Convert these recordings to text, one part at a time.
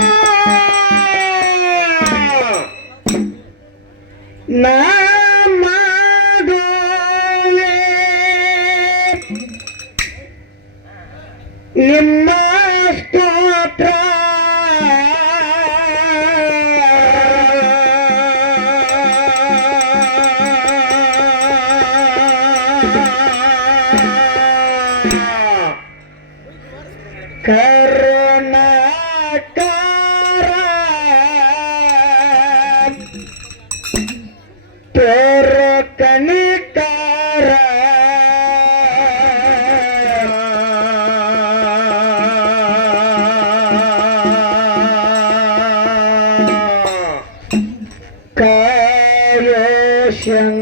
ನಾ Cię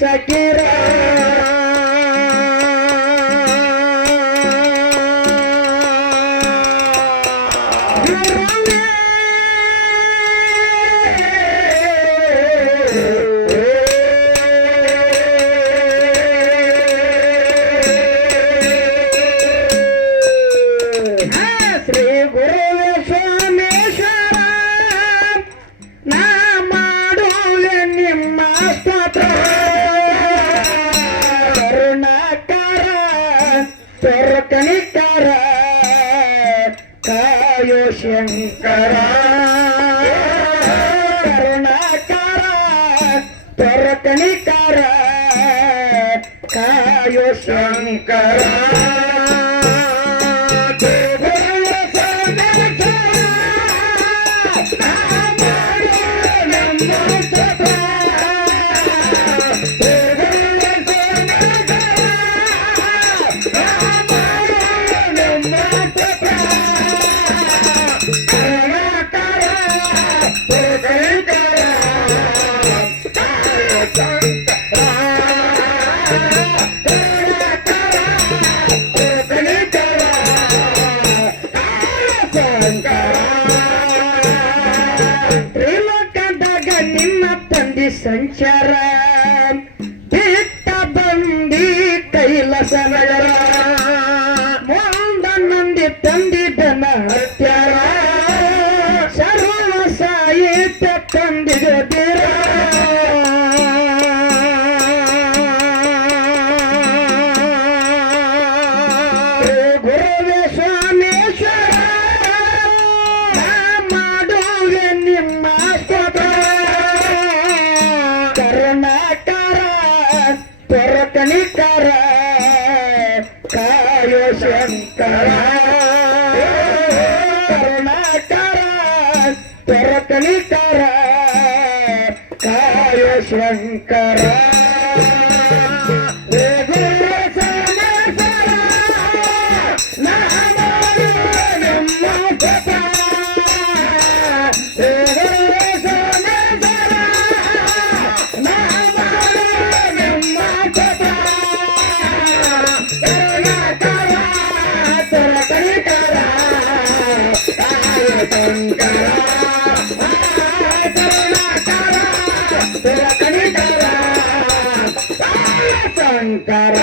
ಸಕೀರ Shankara Karnakara Parakanikara Kayo Shankara ಸಂಚಾರ சங்கரா ಶಂಕರ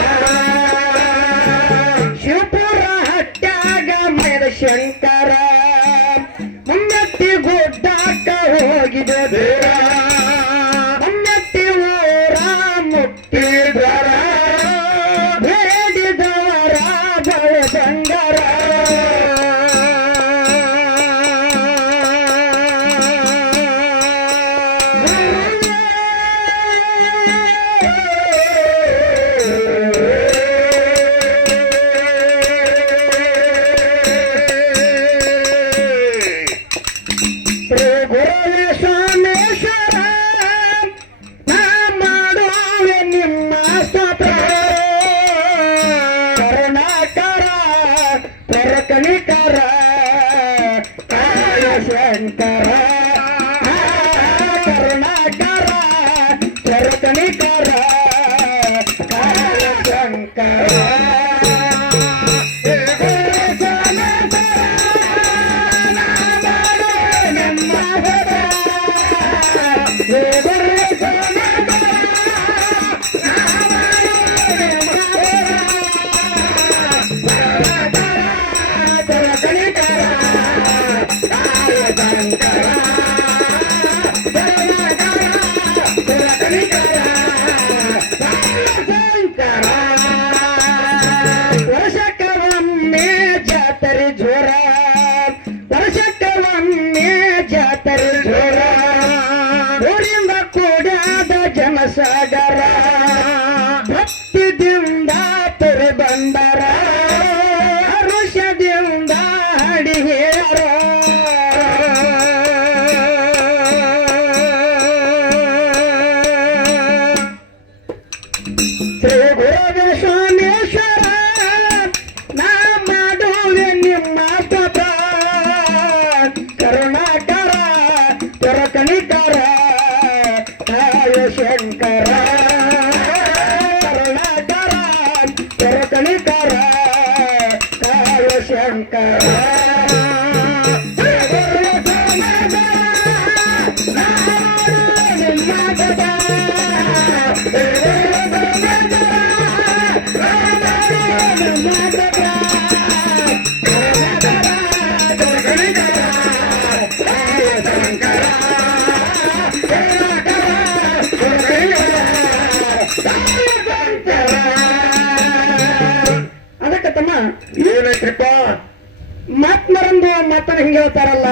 ಹಿಂಗೆ ಹೇಳ್ತಾರಲ್ಲ?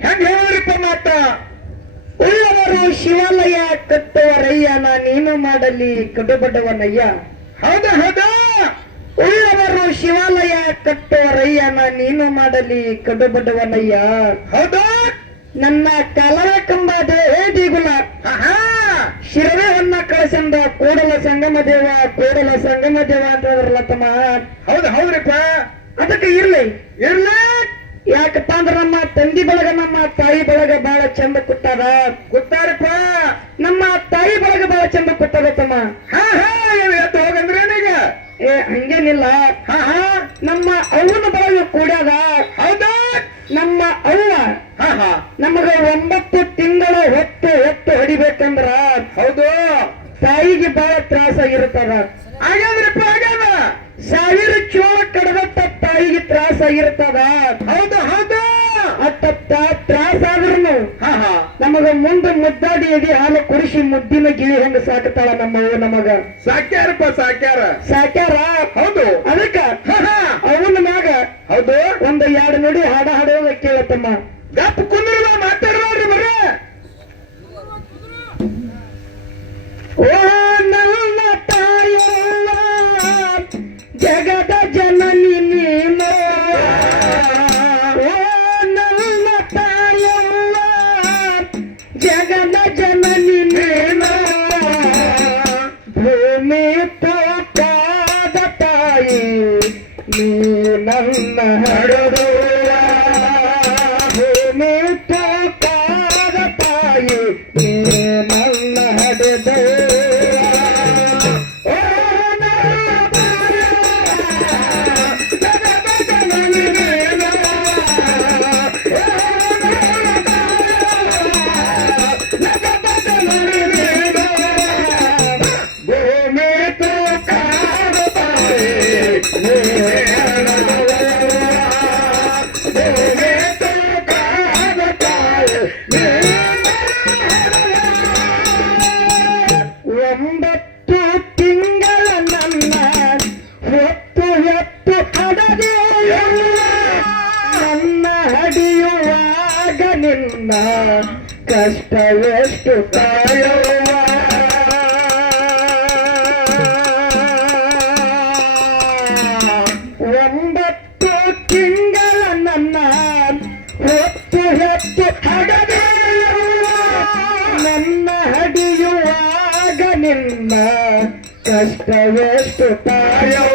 ಹೆಂಗ್ ಹೇಳಿದ್ರಿಪ್ಪ ಮಾತ ಉಳ್ಳವರು ಶಿವಾಲಯ ಕಟ್ಟುವರಯ್ಯನ ನೀನು ಮಾಡಲಿ ಕಡುಬಡವನಯ್ಯ ಹೌದ ಹೌದಾ. ಉಳ್ಳವರು ಶಿವಾಲಯ ಕಟ್ಟುವರಯ್ಯನ ನೀನು ಮಾಡಲಿ ಕಡುಬಡವನಯ್ಯ ಹೌದ. ನನ್ನ ಕಲರ ಕಂಬಾದ ದೇಗುಲ. ಆಹಾ. ಶಿರವೆಯನ್ನ ಕಳಸಂದ ಕೂಡಲ ಸಂಗಮ ದೇವ ಕೂಡಲ ಸಂಗಮ ದೇವ ಅಂತ ತಮ್ಮ. ಹೌದು ಹೌದ್ರಿಪ್ಪ. ಅದಕ್ಕೆ ಇರ್ಲಿ. ಇರ್ಲಿ. ಯಾಕಪ್ಪ ಅಂದ್ರ ನಮ್ಮ ತಂದಿ ಬಳಗ ನಮ್ಮ ತಾಯಿ ಬಳಗ ಬಹಳ ಚಂದ ಕೊಟ್ಟದ ಗೊತ್ತಾರಪ್ಪ. ನಮ್ಮ ತಾಯಿ ಬಳಗ ಬಹಳ ಚಂದ ಕೊಟ್ಟದ ತಮ್ಮ. ಹಾ ಹಾ ಇವ್ ಹೋಗಂದ್ರೆ ಏ ಹಂಗೇನಿಲ್ಲ. ಹಾ ಹಾ. ನಮ್ಮ ಅವ್ವನ ಬಳಗ ಕೂಡ್ಯಾದ. ಹೌದಾ? ನಮ್ಮ ಅವ್ವ. ಹಾ ಹಾ. ನಮಗ ಒಂಬತ್ತು ತಿಂಗಳ ಹೊತ್ತು ಹೊತ್ತು ಹೊಡಿಬೇಕಂದ್ರ ಹೌದು. ತಾಯಿಗೆ ಬಹಳ ತ್ರಾಸ ಆಗಿರುತ್ತದ ಆಗ್ಯಾದ್ರಿಪ್ಪ ಆಗ್ಯಾದ ಸಾವಿರ ಚೋಳ ಕಡದತ್ತ ತಾಯಿಗೆ ತ್ರಾಸ ಆಗಿರ್ತದ ಹೌದು ಹೌದು ಅತ್ತ ತ್ರಾಸ ಆದ್ರೂ ಹಾ ಹಾ ನಮಗ ಮುಂದೆ ಮುದ್ದಾಡಿ ಎದಿ ಹಾಲು ಕುಡಿಸಿ ಮುದ್ದಿನ ಗಿಳಿ ಹೆಂಗ ಸಾಕತಾಳ ನಮ್ಮವ್ವ ನಮಗ? ಸಾಕ್ಯಾರಪ್ಪ ಒಂಬತ್ತು ತಿಂಗಳ ನನ್ನ ಹೊತ್ತು ಹೊತ್ತು ಹಡದೆ ನನ್ನ ಹಡಿಯುವಾಗ ನಿನ್ನ ಕಷ್ಟವೆಷ್ಟು ತಾಯವ್ವ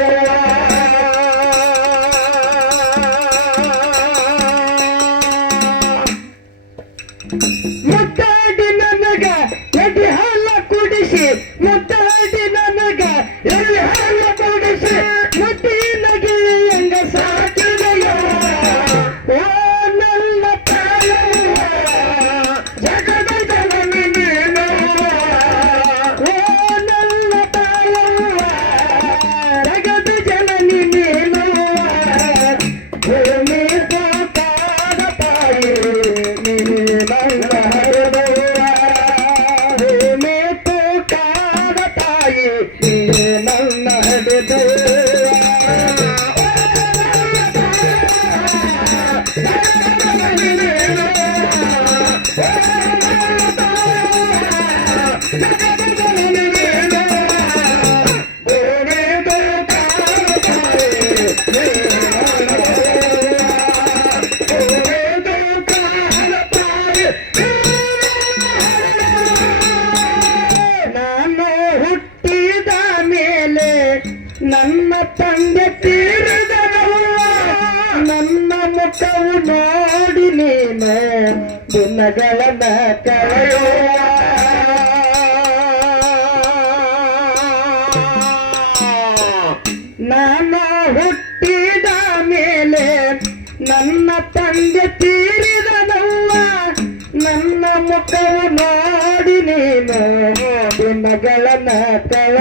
ನನ್ನ ತಂದೆ ತೀರಿದನವ್ವ ನನ್ನ ಮುಖವು ನೋಡಿ ನೀನು ದಿನಗಳನ್ನ ನಾನು ಹುಟ್ಟಿದ ಮೇಲೆ ನನ್ನ ತಂದೆ ತೀರಿದನವ್ವ ನನ್ನ ಮುಖವು ನೋಡಿ ನೀನು ದಿನಗಳನ್ನ ಕಳೆಯುವ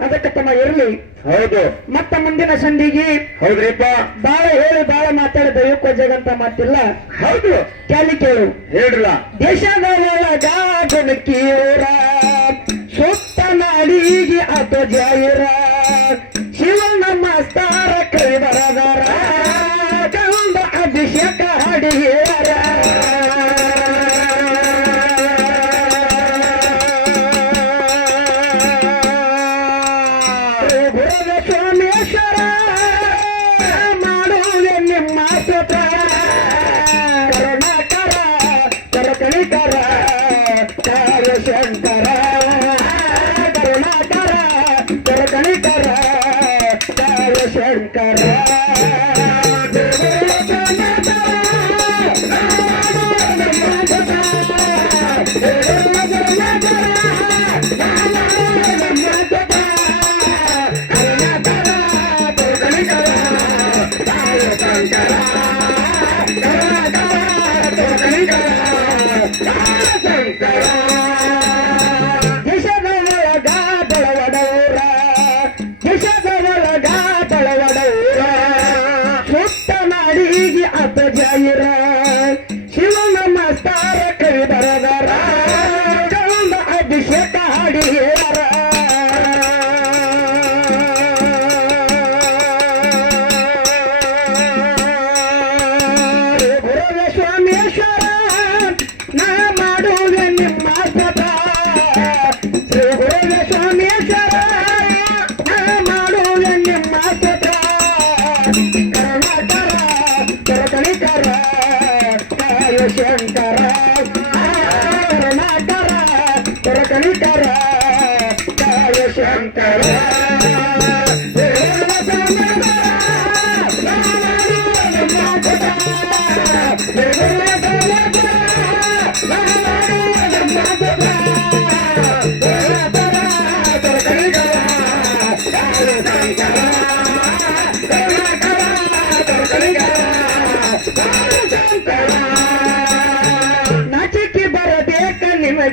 ಅದಕ್ಕೆ ತಮ್ಮ ಇರಲಿ. ಹೌದು. ಮತ್ತ ಮುಂದಿನ ಸಂಧಿಗೆ ಹೌದ್ರಿಪ್ಪ. ಬಾ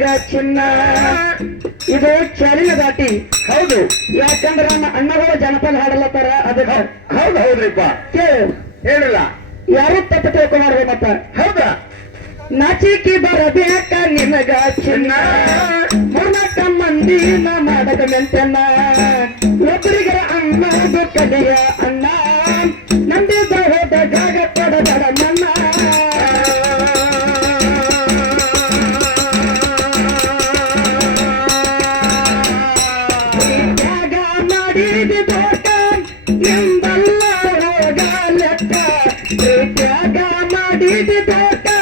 ಚಿನ್ನ. ಇದು ಚರಿನ ದಾಟಿ. ಹೌದು. ಯಾಕಂದ್ರೆ ನಮ್ಮ ಅಣ್ಣಗಳು ಜನಪದ ಹಾಡಲತ್ತಾರ ಅದಕ್ಕೆ ಹೌದು ಹೌದ್ರಿಪ್ಪ. ಕೇಳು. ಹೇಳಿಲ್ಲ. ಯಾರು ತಪ್ಪು ತಿಳ್ಕೊಂಡ್ರಿ ಮತ್ತ. ಹೌದಾ? ನಾಚಿಕಿ ಬರಬೇಕ ನಿನಗ ಚಿನ್ನ. ಮುನಕ ಮಂದಿ ಮಾಡಕ ಮೆಂತನ ಒಬ್ಬರಿಗರ ಅಣ್ಣ ಕಡೆಯ ಅಣ್ಣ ನಂದಿ ಹೋದ ಜಾಗ ಪಡದ ತ್ಯಾಗ ಮಾಡಿದ ತೋಟ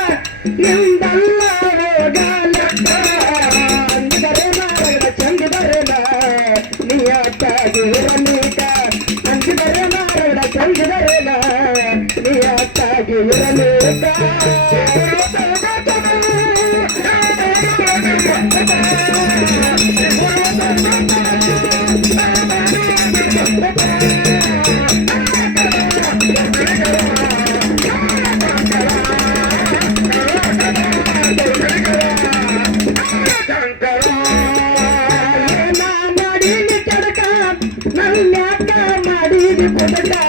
போட்டா